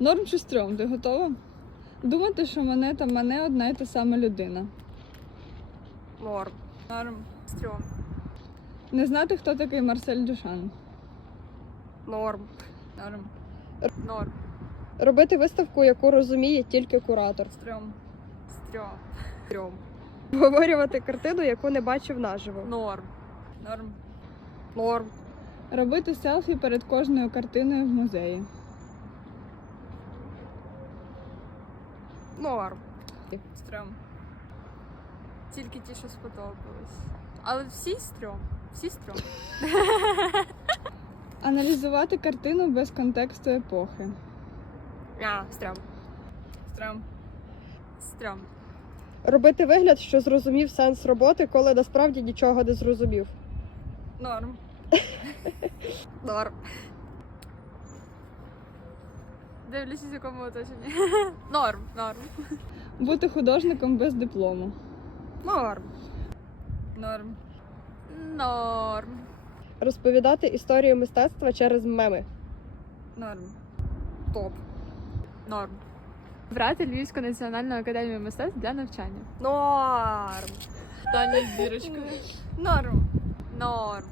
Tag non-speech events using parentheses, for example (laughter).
Норм чи стрьом, ти готова? Думати, що мене та мене одна і та сама людина. Норм. Норм. Стрьом. Не знати, хто такий Марсель Дюшан. Норм. Норм. Норм. Робити виставку, яку розуміє тільки куратор. Стрьом. Стрьом. Стрьом. Обговорювати картину, яку не бачив наживо. Норм. Норм. Норм. Робити селфі перед кожною картиною в музеї. Норм. Стрьом. Тільки ті, що сподобались. Але всі стрьом. Всі стрьом. (laughs) Аналізувати картину без контексту епохи. А, стрьом. Стрьом. Стрьом. Робити вигляд, що зрозумів сенс роботи, коли насправді нічого не зрозумів. Норм. (laughs) Норм. З якому оточенні. (laughs) Норм. Норм. Бути художником без диплому. Норм. Норм. Норм. Розповідати історію мистецтва через меми. Норм. Топ. Норм. Брати Львівську національну академію мистецтв для навчання. Норм. Таня з зірочкою. Норм. Норм.